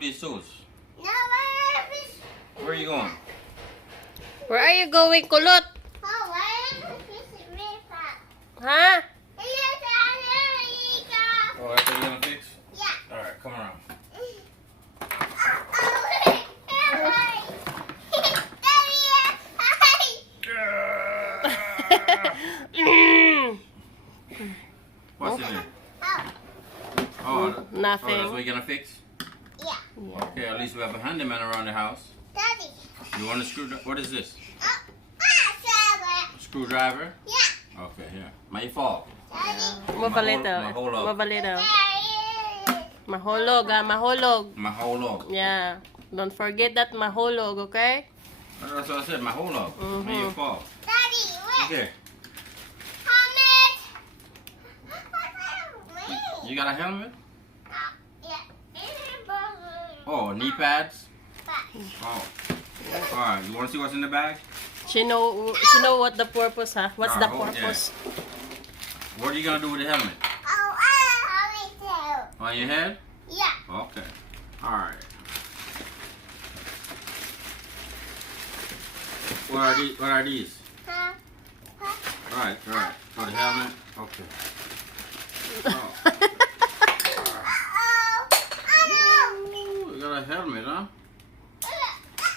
with these tools? No, Where are you going? Where are you going, kulot? Huh? Oh, that's what you're gonna fix? Yeah. Alright, come around. What's in there? Oh, Nothing. Oh, that's what you're gonna fix? Yeah. Okay, at least we have a handyman around the house. Daddy. You want a screwdriver? What is this? Daddy. Screwdriver? Yeah. Okay, here. May fall. Daddy. Mabalito. Mahulog. Mabalito. Mahulog, ah. Mahulog. Mahulog. Yeah. Don't forget that mahulog, okay? That's what I said, mahulog. May you fall. Daddy, wait. Okay. Helmet. You got a helmet? Yeah. Oh, knee pads? Oh. Alright, you want to see what's in the bag? She know what the purpose, huh? What's the purpose? What are you going to do with the helmet? Oh, On your head? yeah. Okay. Alright. What are these? Alright. For the helmet? Okay. Oh. Ooh, you got a helmet, huh?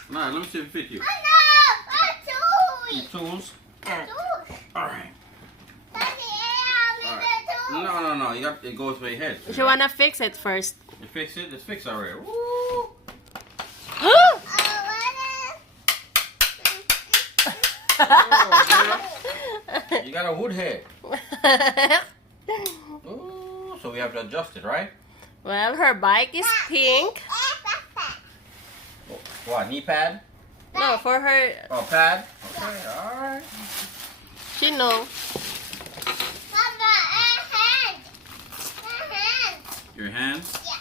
Nah, let me see if it fits you. Your tools? Alright. No. You got it goes for your head. She wanna fix it first. You fix it? It's fixed already. Woo! You got a wood head. Ooh, so we have to adjust it, right? Well, her bike is pink. What, knee pad? No, for her, Oh, pad? Okay, alright. she know. Your hands? Yeah.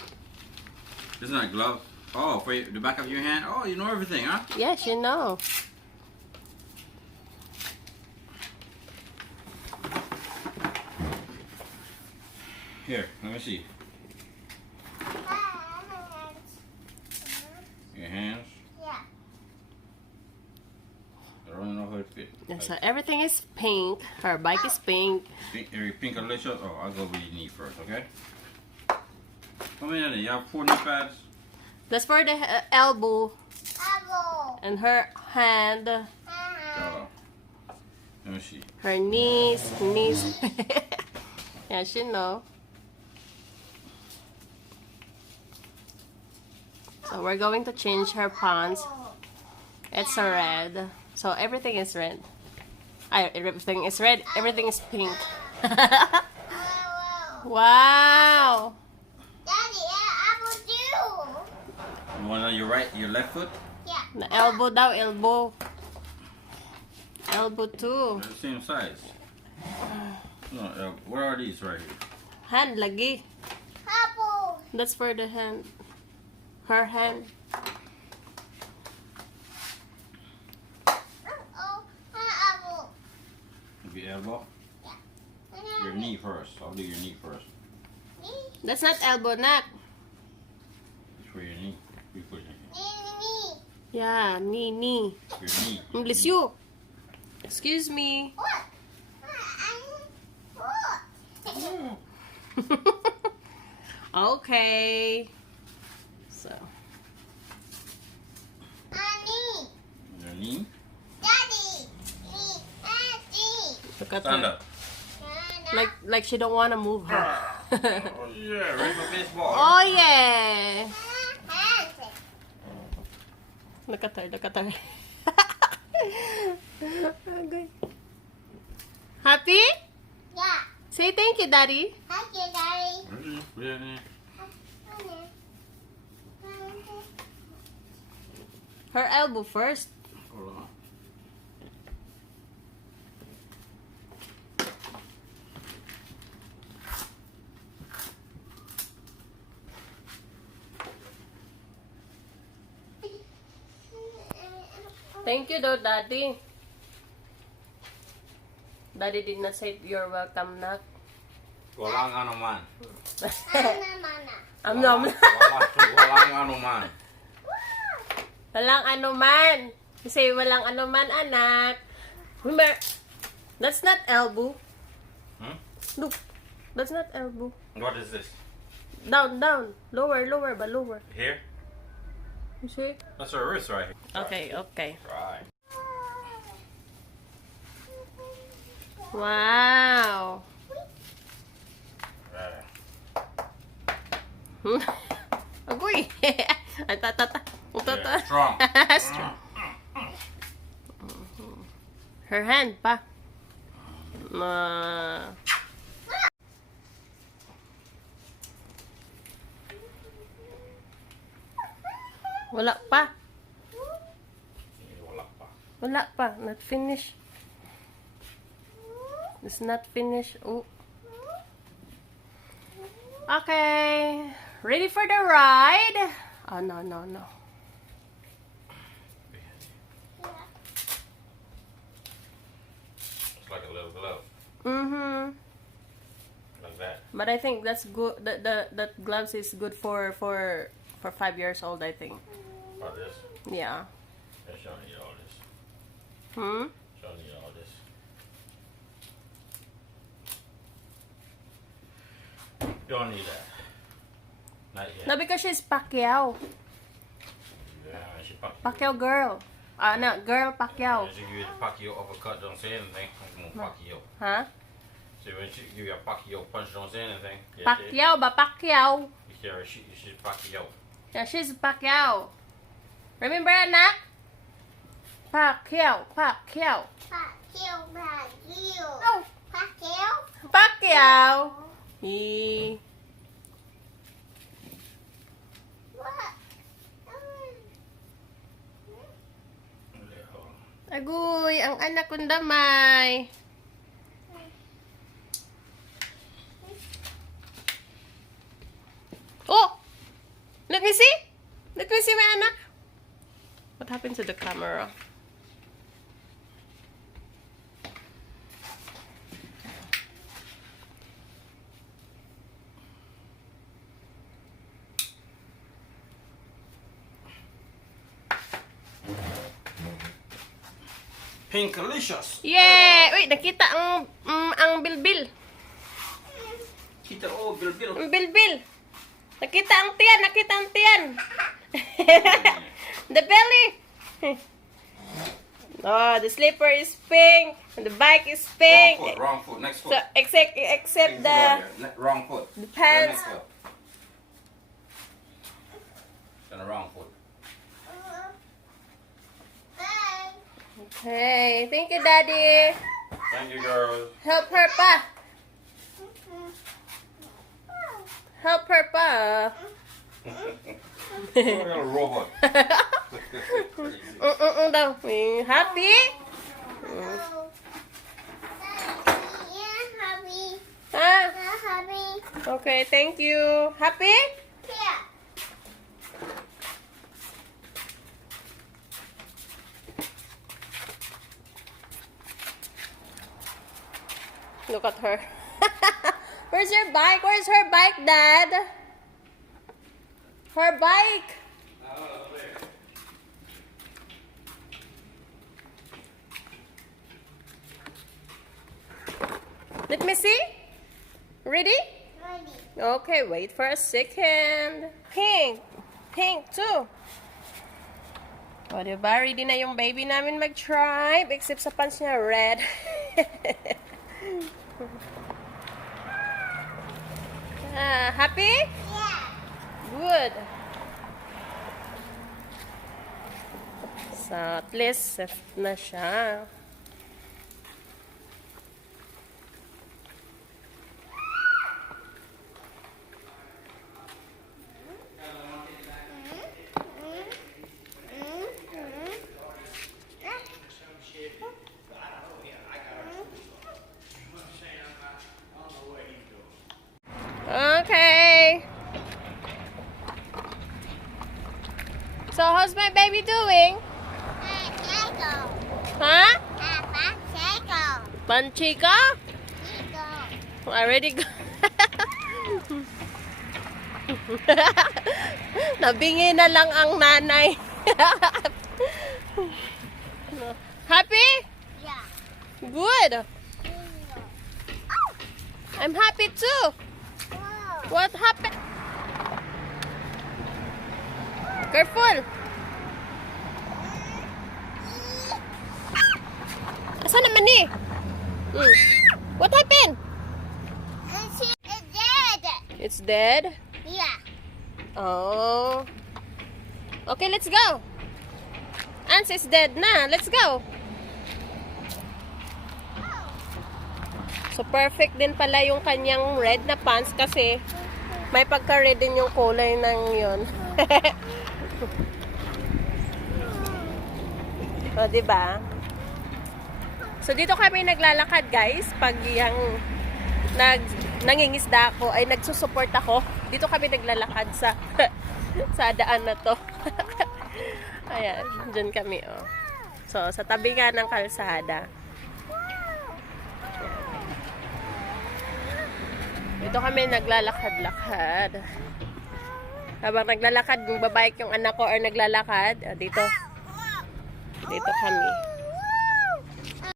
Isn't that glove? Oh, for the back of your hand? Oh, you know everything, huh? Yeah, she know. Here, let me see. Your hands? Yeah. I don't know how it fits. Yeah, so everything is pink. Her bike is pink. Pink delicious? Oh, I'll go with your knee first, okay? Come in there. You have 4 knee pads? That's for the elbow Elbow. and her hand, Oh. Let me see. her knees. Yeah, she know. So we're going to change her pants. It's a red. So everything is red. Everything is red. Everything is pink. Wow. Daddy, apple too. You want on your left foot? Yeah. The elbow daw, elbow. Elbow too. They're the same size. No, what are these right here? Hand lagi. Apple. That's for the hand. Her hand. Oh, apple. Maybe elbow? Yeah. Your knee first. I'll do your knee first. That's not elbow, nak. It's for your knee. You put your Knee. Yeah, knee. Your knee. Bless you. Excuse me. What? Okay. So. Knee. Your knee. Daddy. Knee. Daddy. Look at Stand her. up. Like she don't want to move her. Oh yeah, ready for baseball. Oh yeah. Hands. Look at her. Okay. Happy? Yeah. Say thank you, Daddy. Thank you, Daddy. Really? Her elbow first. Hold on. Thank you though, Daddy. Daddy did not say you're welcome, nak. Walang ano man. Mana. Nom. Walang anuman. Walang anuman. Kasi walang anuman, anak. Remember, that's not elbow. Hmm? Look, that's not elbow. What is this? Down, down. Lower, lower, but lower. Here? You see? That's her wrist right here. Okay, okay. Right. Wow. Agoy. Ay, tata. Yeah, strong. Strong. Her hand pa. Wala pa. Wala pa. Wala pa. Not finished. It's not finished. Oh. Okay. Ready for the ride? Oh, no, no, no. It's like a little glove. Mm-hmm. Like that. But I think that's good. That gloves is good for 5 years old, I think. Like this. Yeah. Yeah, she don't need all this. Hmm? She don't need all this. You don't need that. Not yet. No, because she's Pacquiao. Yeah, she Pacquiao. Pacquiao girl. No, girl Pacquiao. When she give you the Pacquiao uppercut, don't say anything. I'm gonna Pacquiao. Huh? See, when she give you a Pacquiao punch, don't say anything. Yeah, Pacquiao ba? Pacquiao. she's Pacquiao. Yeah, she's Pacquiao. Remember, anak? Pacquiao. Pacquiao. Oh. Pacquiao. Eh. Agoy, ang anak kong damay. Oh! Let me see. Let me see my anak. What happened to the camera? Pinkalicious. Yeah! Uy, nakita ang bilbil. Kita bilbil. Ang bilbil. Nakita ang tiyan, nakita ang tiyan. The belly. Oh, the slipper is pink. And the bike is pink. Wrong foot. Next foot. So, except the wrong foot. the pants. Then the wrong foot. Okay, thank you, Daddy. Thank you, girls. Help her pa. Help her pa. Look at a robot. Daw. Happy? Ah, okay, thank you. Happy? Look at her. Where's your bike? Where's her bike, Dad? Her bike. Let me see. Ready? Okay, wait for a second. Pink. Pink too. O, diba? Ready na yung baby namin mag-tribe. Except sa pants niya, red. Happy? Yeah. Good. So, at least, safe na siya. Okay. So, how's my baby doing? Huh? Panchika? I already go. Nabingi na lang ang nanay. Happy? Yeah. Good. I'm happy too. Wow. What happened? Careful. Asa naman ni? What happened? And she is dead. It's dead? Yeah. Oh. Okay, let's go. Ans is dead na. Let's go. So, perfect din pala yung kanyang red na pants kasi may pagka-red din yung kulay ng yun. O, diba? So, dito kami naglalakad, guys. Pag yung nangingisda ako, ay nagsusupport ako. Dito kami naglalakad sa sa daan na to. Ayan, dyan kami, oh. So, sa tabi nga ng kalsada. Dito kami naglalakad-lakad. Habang naglalakad, yung babae yung anak ko or naglalakad, dito kami.